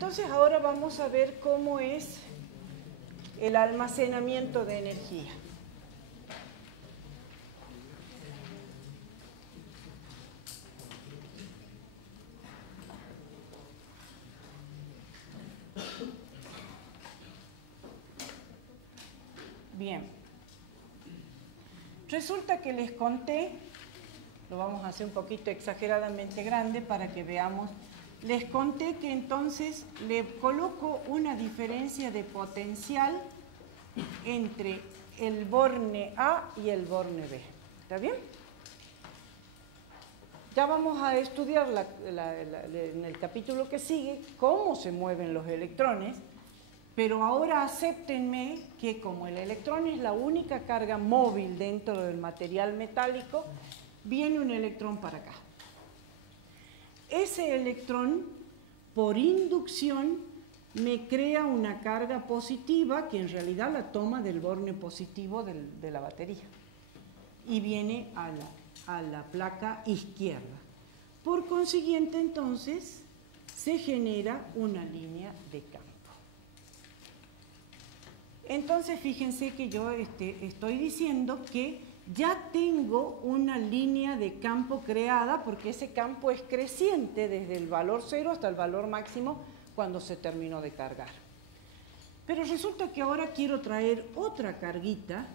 Entonces ahora vamos a ver cómo es el almacenamiento de energía. Bien. Resulta que les conté, lo vamos a hacer un poquito exageradamente grande para que veamos. Les conté que entonces le coloco una diferencia de potencial entre el borne A y el borne B. ¿Está bien? Ya vamos a estudiar en el capítulo que sigue cómo se mueven los electrones, pero ahora acéptenme que como el electrón es la única carga móvil dentro del material metálico, viene un electrón para acá. Ese electrón, por inducción, me crea una carga positiva que en realidad la toma del borne positivo de la batería y viene a la placa izquierda. Por consiguiente, entonces, se genera una línea de campo. Entonces, fíjense que yo estoy diciendo que ya tengo una línea de campo creada porque ese campo es creciente desde el valor 0 hasta el valor máximo cuando se terminó de cargar. Pero resulta que ahora quiero traer otra carguita,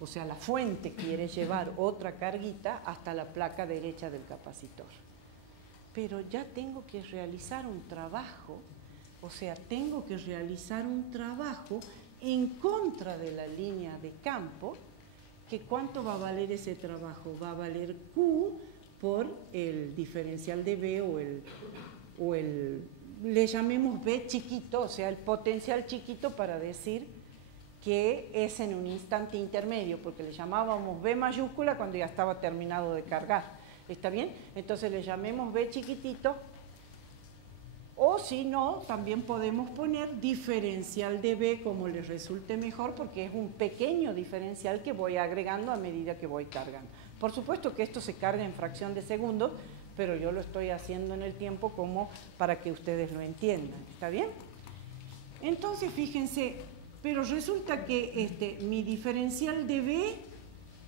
o sea, la fuente quiere llevar otra carguita hasta la placa derecha del capacitor. Pero ya tengo que realizar un trabajo, o sea, tengo que realizar un trabajo en contra de la línea de campo, que ¿cuánto va a valer ese trabajo? Va a valer Q por el diferencial de B o el le llamemos B chiquito, o sea, el potencial chiquito para decir que es en un instante intermedio, porque le llamábamos B mayúscula cuando ya estaba terminado de cargar. ¿Está bien? Entonces le llamemos B chiquitito. O si no, también podemos poner diferencial de B como les resulte mejor, porque es un pequeño diferencial que voy agregando a medida que voy cargando. Por supuesto que esto se carga en fracción de segundo, pero yo lo estoy haciendo en el tiempo como para que ustedes lo entiendan. ¿Está bien? Entonces, fíjense, pero resulta que mi diferencial de B,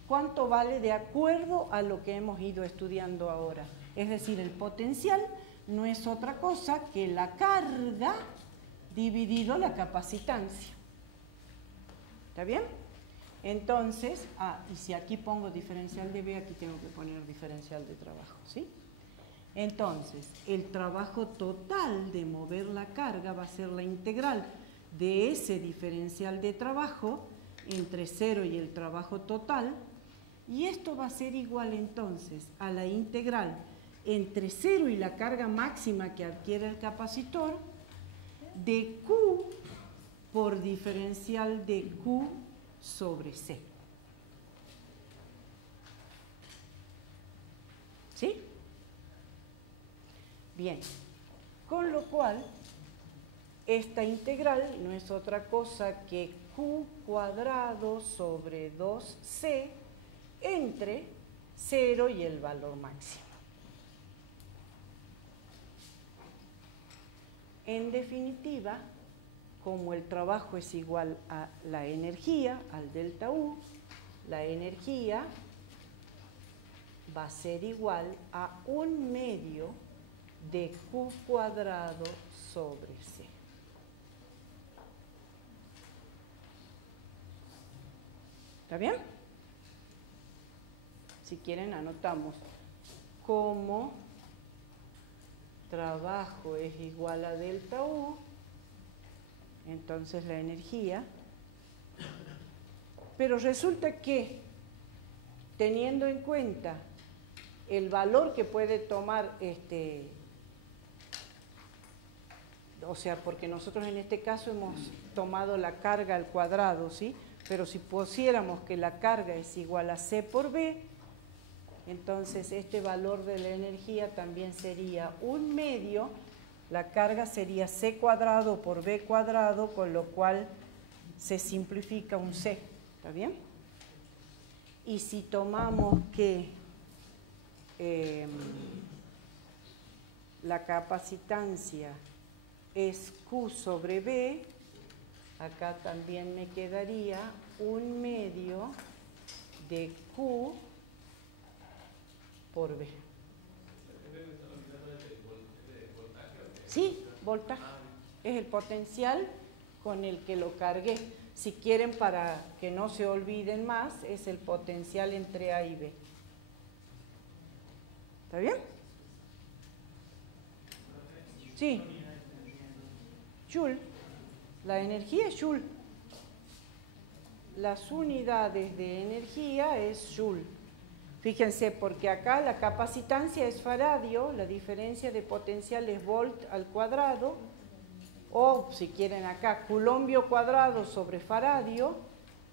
¿cuánto vale de acuerdo a lo que hemos ido estudiando ahora? Es decir, el potencial no es otra cosa que la carga dividido la capacitancia. ¿Está bien? Entonces, y si aquí pongo diferencial de B, aquí tengo que poner diferencial de trabajo, ¿sí? Entonces, el trabajo total de mover la carga va a ser la integral de ese diferencial de trabajo entre 0 y el trabajo total, y esto va a ser igual entonces a la integral entre 0 y la carga máxima que adquiere el capacitor de Q por diferencial de Q sobre C. ¿Sí? Bien, con lo cual esta integral no es otra cosa que Q cuadrado sobre 2C entre 0 y el valor máximo. En definitiva, como el trabajo es igual a la energía, al delta U, la energía va a ser igual a 1/2 de Q cuadrado sobre C. ¿Está bien? Si quieren, anotamos como trabajo es igual a delta U, entonces la energía, pero resulta que teniendo en cuenta el valor que puede tomar o sea, porque nosotros en este caso hemos tomado la carga al cuadrado, ¿sí? Pero si pusiéramos que la carga es igual a C por B, entonces este valor de la energía también sería 1/2, la carga sería C cuadrado por B cuadrado, con lo cual se simplifica un C, ¿está bien? Y si tomamos que la capacitancia es Q sobre B. Acá también me quedaría 1/2 de Q por B. Sí, voltaje. Es el potencial con el que lo cargué. Si quieren, para que no se olviden más, es el potencial entre A y B. ¿Está bien? Sí. Joule. La energía es Joule. Las unidades de energía es Joule. Fíjense, porque acá la capacitancia es faradio, la diferencia de potencial es volt al cuadrado, o si quieren acá, coulombio cuadrado sobre faradio,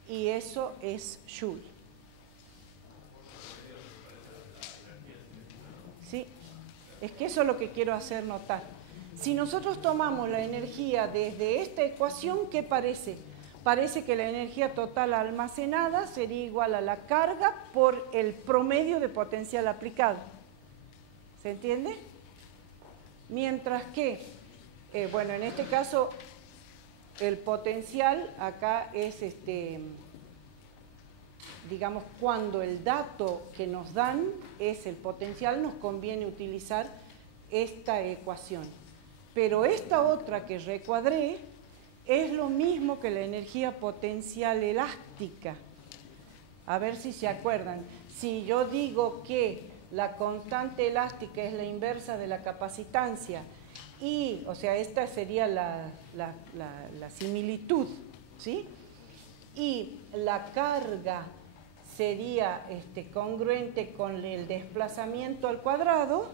y eso es Joule. ¿Sí? Es que eso es lo que quiero hacer notar. Si nosotros tomamos la energía desde esta ecuación, ¿qué parece? Parece que la energía total almacenada sería igual a la carga por el promedio de potencial aplicado. ¿Se entiende? Mientras que, bueno, en este caso, el potencial acá es, digamos, cuando el dato que nos dan es el potencial, nos conviene utilizar esta ecuación. Pero esta otra que recuadré es lo mismo que la energía potencial elástica. A ver si se acuerdan. Si yo digo que la constante elástica es la inversa de la capacitancia y, o sea, esta sería la similitud, ¿sí? Y la carga sería congruente con el desplazamiento al cuadrado,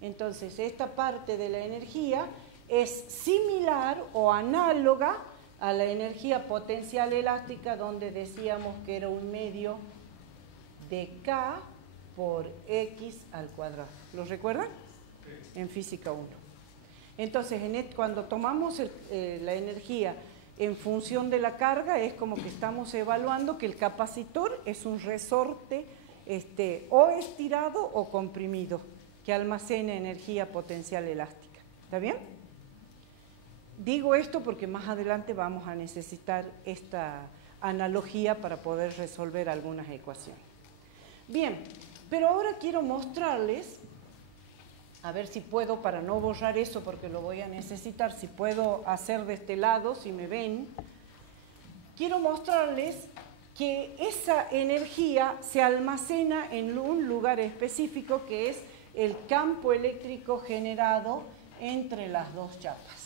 entonces esta parte de la energía es similar o análoga a la energía potencial elástica, donde decíamos que era 1/2 de K por X al cuadrado. ¿Lo recuerdan? Sí. En física 1. Entonces, cuando tomamos la energía en función de la carga, es como que estamos evaluando que el capacitor es un resorte o estirado o comprimido, que almacena energía potencial elástica. ¿Está bien? Digo esto porque más adelante vamos a necesitar esta analogía para poder resolver algunas ecuaciones. Bien, pero ahora quiero mostrarles, a ver si puedo, para no borrar eso porque lo voy a necesitar, si puedo hacer de este lado, si me ven, quiero mostrarles que esa energía se almacena en un lugar específico que es el campo eléctrico generado entre las dos chapas.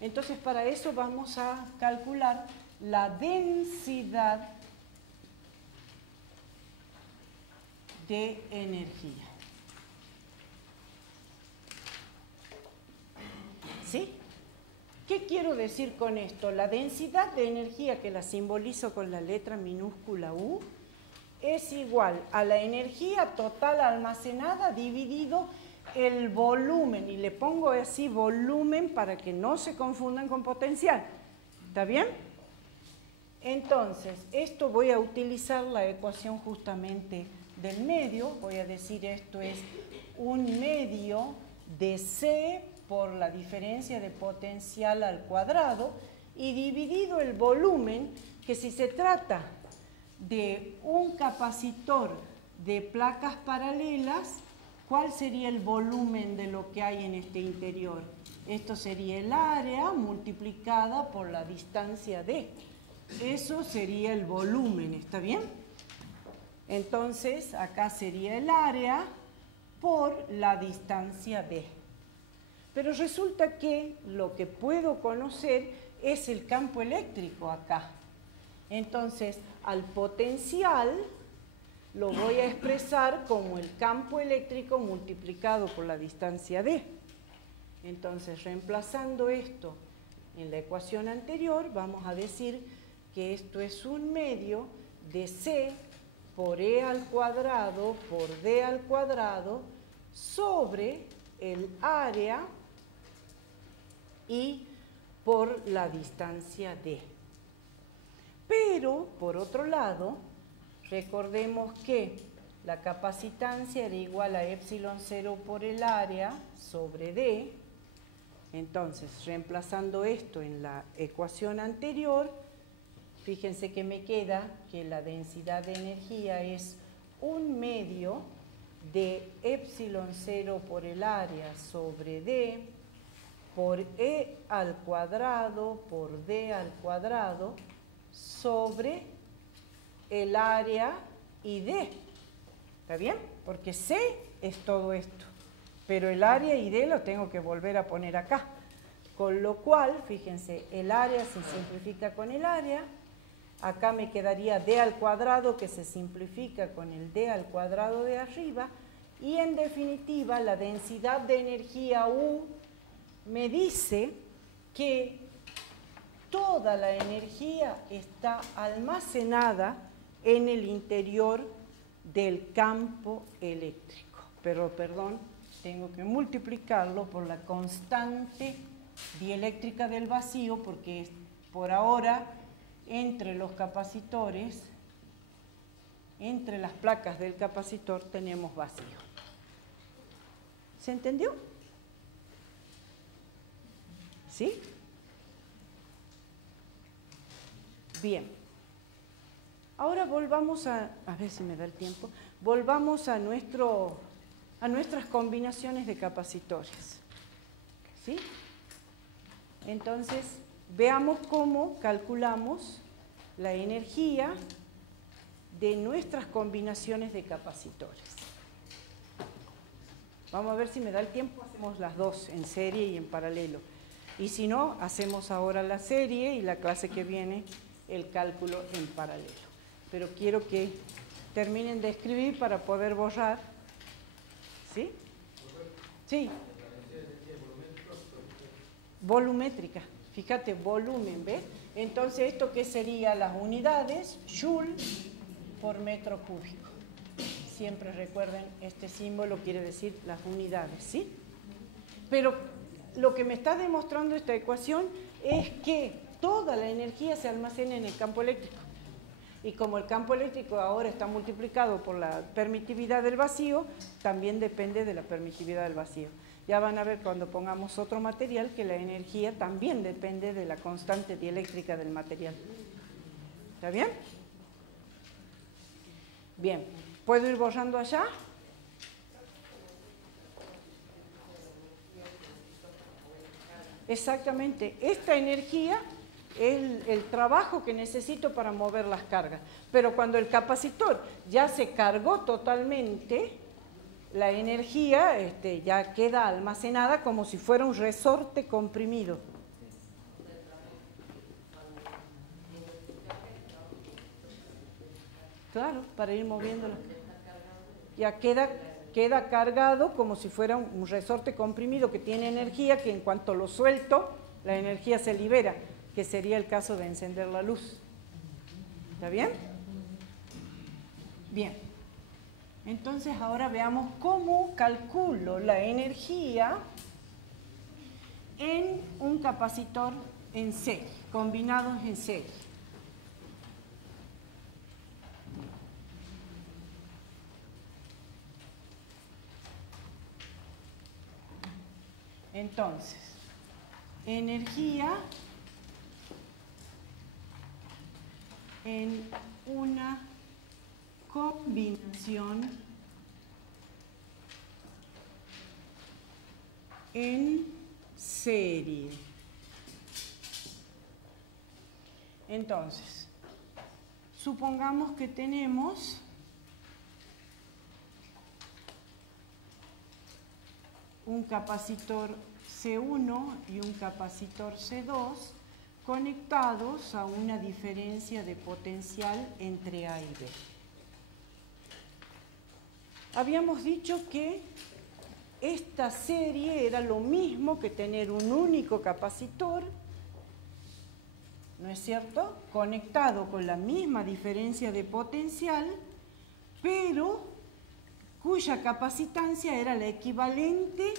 Entonces, para eso vamos a calcular la densidad de energía. ¿Sí? ¿Qué quiero decir con esto? La densidad de energía, que la simbolizo con la letra minúscula U, es igual a la energía total almacenada dividido el volumen, y le pongo así volumen para que no se confundan con potencial. ¿Está bien? Entonces, esto voy a utilizar la ecuación justamente del medio. Voy a decir esto es 1/2 de C por la diferencia de potencial al cuadrado, y dividido el volumen, que si se trata de un capacitor de placas paralelas, ¿cuál sería el volumen de lo que hay en este interior? Esto sería el área multiplicada por la distancia D. Eso sería el volumen, ¿está bien? Entonces, acá sería el área por la distancia D. Pero resulta que lo que puedo conocer es el campo eléctrico acá. Entonces, al potencial lo voy a expresar como el campo eléctrico multiplicado por la distancia D. Entonces, reemplazando esto en la ecuación anterior, vamos a decir que esto es 1/2 de C por E al cuadrado por D al cuadrado sobre el área y por la distancia D. Pero, por otro lado, recordemos que la capacitancia era igual a epsilon 0 por el área sobre D. Entonces, reemplazando esto en la ecuación anterior, fíjense que me queda que la densidad de energía es 1/2 de epsilon 0 por el área sobre D por E al cuadrado por D al cuadrado sobre el área y D. ¿Está bien? Porque C es todo esto, pero el área y D lo tengo que volver a poner acá. Con lo cual, fíjense, el área se simplifica con el área. Acá me quedaría D al cuadrado que se simplifica con el D al cuadrado de arriba. Y en definitiva, la densidad de energía U me dice que toda la energía está almacenada en el interior del campo eléctrico. Pero, perdón, tengo que multiplicarlo por la constante dieléctrica del vacío, porque por ahora entre los capacitores, entre las placas del capacitor tenemos vacío. ¿Se entendió? ¿Sí? Bien. Ahora volvamos a ver si me da el tiempo, volvamos a nuestras combinaciones de capacitores. ¿Sí? Entonces, veamos cómo calculamos la energía de nuestras combinaciones de capacitores. Vamos a ver si me da el tiempo, hacemos las dos en serie y en paralelo. Y si no, hacemos ahora la serie y la clase que viene el cálculo en paralelo. Pero quiero que terminen de escribir para poder borrar. ¿Sí? Sí. Volumétrica. Fíjate, volumen, ¿ves? Entonces, ¿esto qué sería? Las unidades, Joule por metro cúbico. Siempre recuerden, este símbolo quiere decir las unidades, ¿sí? Pero lo que me está demostrando esta ecuación es que toda la energía se almacena en el campo eléctrico. Y como el campo eléctrico ahora está multiplicado por la permitividad del vacío, también depende de la permitividad del vacío. Ya van a ver cuando pongamos otro material que la energía también depende de la constante dieléctrica del material. ¿Está bien? Bien. ¿Puedo ir borrando allá? Exactamente. Esta energía es el trabajo que necesito para mover las cargas. Pero cuando el capacitor ya se cargó totalmente, la energía ya queda almacenada como si fuera un resorte comprimido. Claro, para ir moviéndolo. Ya queda cargado como si fuera un resorte comprimido que tiene energía, que en cuanto lo suelto, la energía se libera, que sería el caso de encender la luz. ¿Está bien? Bien. Entonces ahora veamos cómo calculo la energía en un capacitor en serie, combinados en serie. Entonces, energía en una combinación en serie. Entonces, supongamos que tenemos un capacitor C1 y un capacitor C2 conectados a una diferencia de potencial entre A y B. Habíamos dicho que esta serie era lo mismo que tener un único capacitor, ¿no es cierto?, conectado con la misma diferencia de potencial, pero cuya capacitancia era la equivalente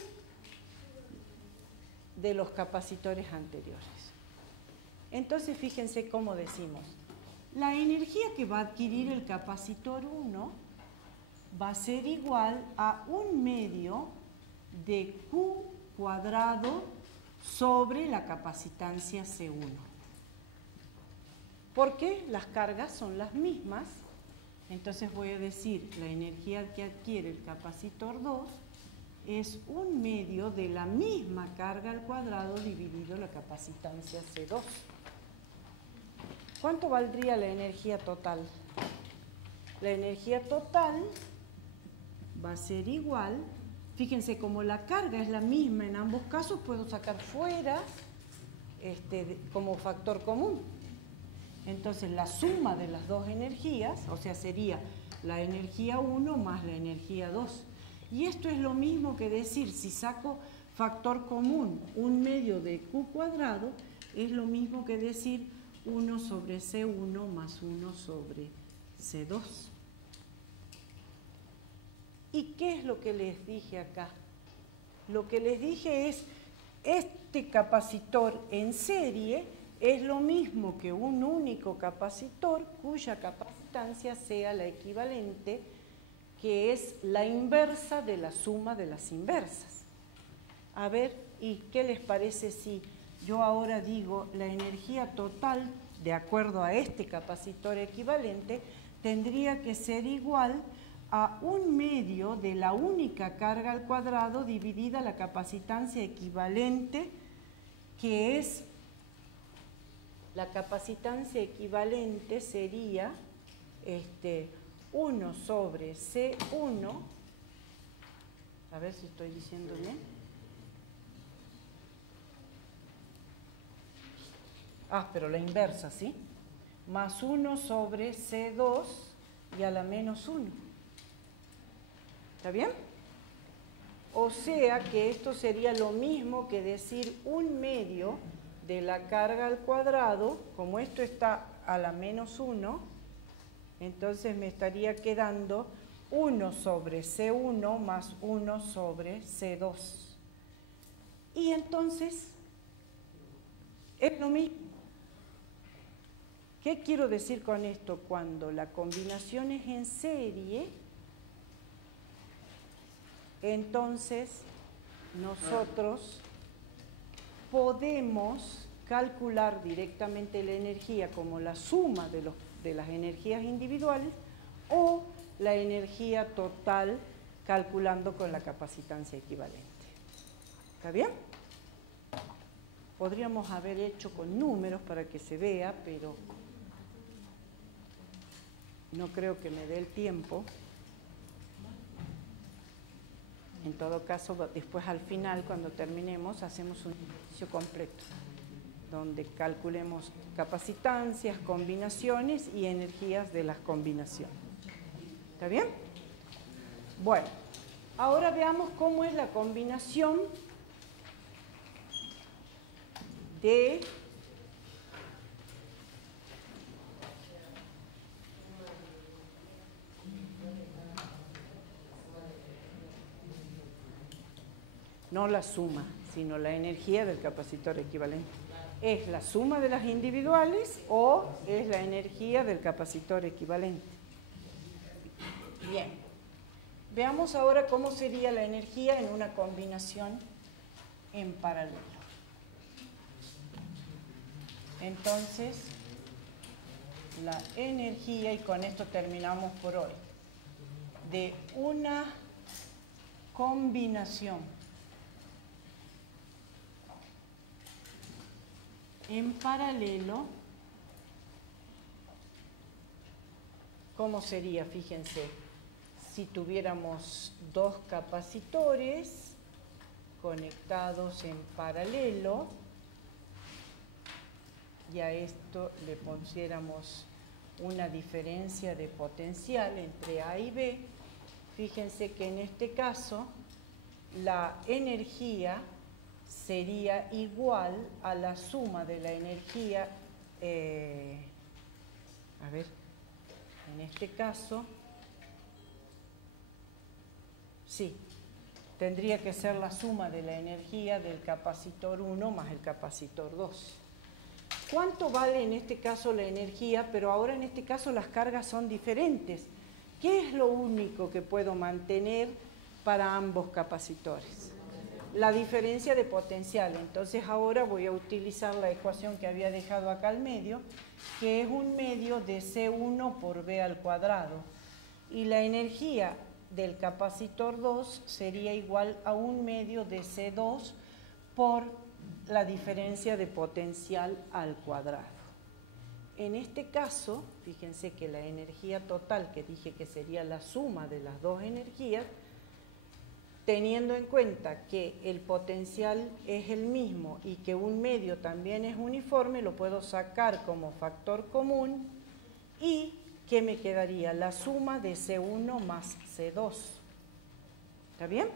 de los capacitores anteriores. Entonces, fíjense cómo decimos. La energía que va a adquirir el capacitor 1 va a ser igual a 1/2 de Q cuadrado sobre la capacitancia C1. Porque las cargas son las mismas, entonces voy a decir la energía que adquiere el capacitor 2 es 1/2 de la misma carga al cuadrado dividido la capacitancia C2. ¿Cuánto valdría la energía total? La energía total va a ser igual, fíjense, como la carga es la misma en ambos casos, puedo sacar fuera como factor común. Entonces la suma de las dos energías, o sea, sería la energía 1 más la energía 2. Y esto es lo mismo que decir, si saco factor común 1/2 de Q cuadrado, es lo mismo que decir 1 sobre C1 más 1 sobre C2. ¿Y qué es lo que les dije acá? Lo que les dije es, este capacitor en serie es lo mismo que un único capacitor cuya capacitancia sea la equivalente, que es la inversa de la suma de las inversas. A ver, ¿y qué les parece si yo ahora digo la energía total, de acuerdo a este capacitor equivalente, tendría que ser igual a 1/2 de la única carga al cuadrado dividida la capacitancia equivalente, que es, la capacitancia equivalente sería 1 sobre C1, a ver si estoy diciendo bien. Pero la inversa, ¿sí? Más 1 sobre C2 y a la menos 1. ¿Está bien? O sea que esto sería lo mismo que decir 1/2 de la carga al cuadrado, como esto está a la menos 1, entonces me estaría quedando 1 sobre C1 más 1 sobre C2. Y entonces es lo mismo. ¿Qué quiero decir con esto? Cuando la combinación es en serie, entonces nosotros podemos calcular directamente la energía como la suma de las energías individuales o la energía total calculando con la capacitancia equivalente. ¿Está bien? Podríamos haber hecho con números para que se vea, pero no creo que me dé el tiempo. En todo caso, después al final, cuando terminemos, hacemos un ejercicio completo, donde calculemos capacitancias, combinaciones y energías de las combinaciones. ¿Está bien? Bueno, ahora veamos cómo es la combinación de no la suma, sino la energía del capacitor equivalente. ¿Es la suma de las individuales o es la energía del capacitor equivalente? Bien. Veamos ahora cómo sería la energía en una combinación en paralelo. Entonces, la energía, y con esto terminamos por hoy, de una combinación en paralelo, ¿cómo sería? Fíjense, si tuviéramos dos capacitores conectados en paralelo y a esto le pusiéramos una diferencia de potencial entre A y B, fíjense que en este caso la energía sería igual a la suma de la energía, a ver, en este caso, sí, tendría que ser la suma de la energía del capacitor 1 más el capacitor 2. ¿Cuánto vale en este caso la energía? Pero ahora en este caso las cargas son diferentes. ¿Qué es lo único que puedo mantener para ambos capacitores? la diferencia de potencial. Entonces ahora voy a utilizar la ecuación que había dejado acá al medio, que es un medio de C1 por V al cuadrado. Y la energía del capacitor 2 sería igual a un medio de C2 por la diferencia de potencial al cuadrado. En este caso, fíjense que la energía total, que dije que sería la suma de las dos energías, teniendo en cuenta que el potencial es el mismo y que un medio también es uniforme, lo puedo sacar como factor común y ¿qué me quedaría? La suma de C1 más C2. ¿Está bien?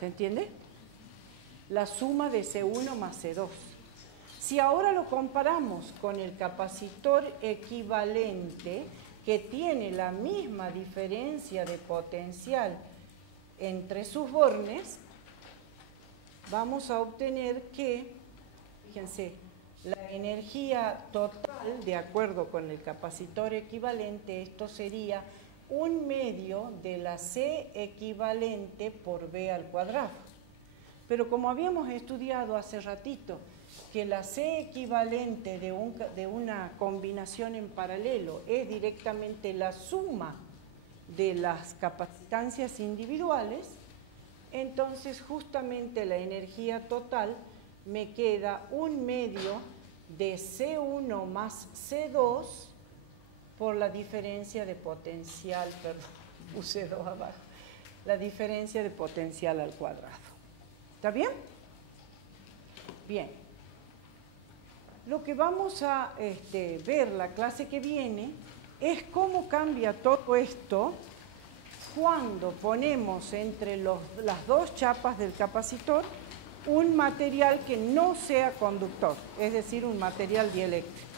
¿Se entiende? La suma de C1 más C2. Si ahora lo comparamos con el capacitor equivalente, que tiene la misma diferencia de potencial entre sus bornes, vamos a obtener que, fíjense, la energía total, de acuerdo con el capacitor equivalente, esto sería un medio de la C equivalente por V al cuadrado. Pero como habíamos estudiado hace ratito, que la C equivalente de una combinación en paralelo es directamente la suma de las capacitancias individuales, entonces justamente la energía total me queda un medio de C1 más C2 por la diferencia de potencial, perdón, puse 2 abajo, la diferencia de potencial al cuadrado. ¿Está bien? Bien. Lo que vamos a ver la clase que viene es cómo cambia todo esto cuando ponemos entre las dos chapas del capacitor un material que no sea conductor, es decir, un material dieléctrico.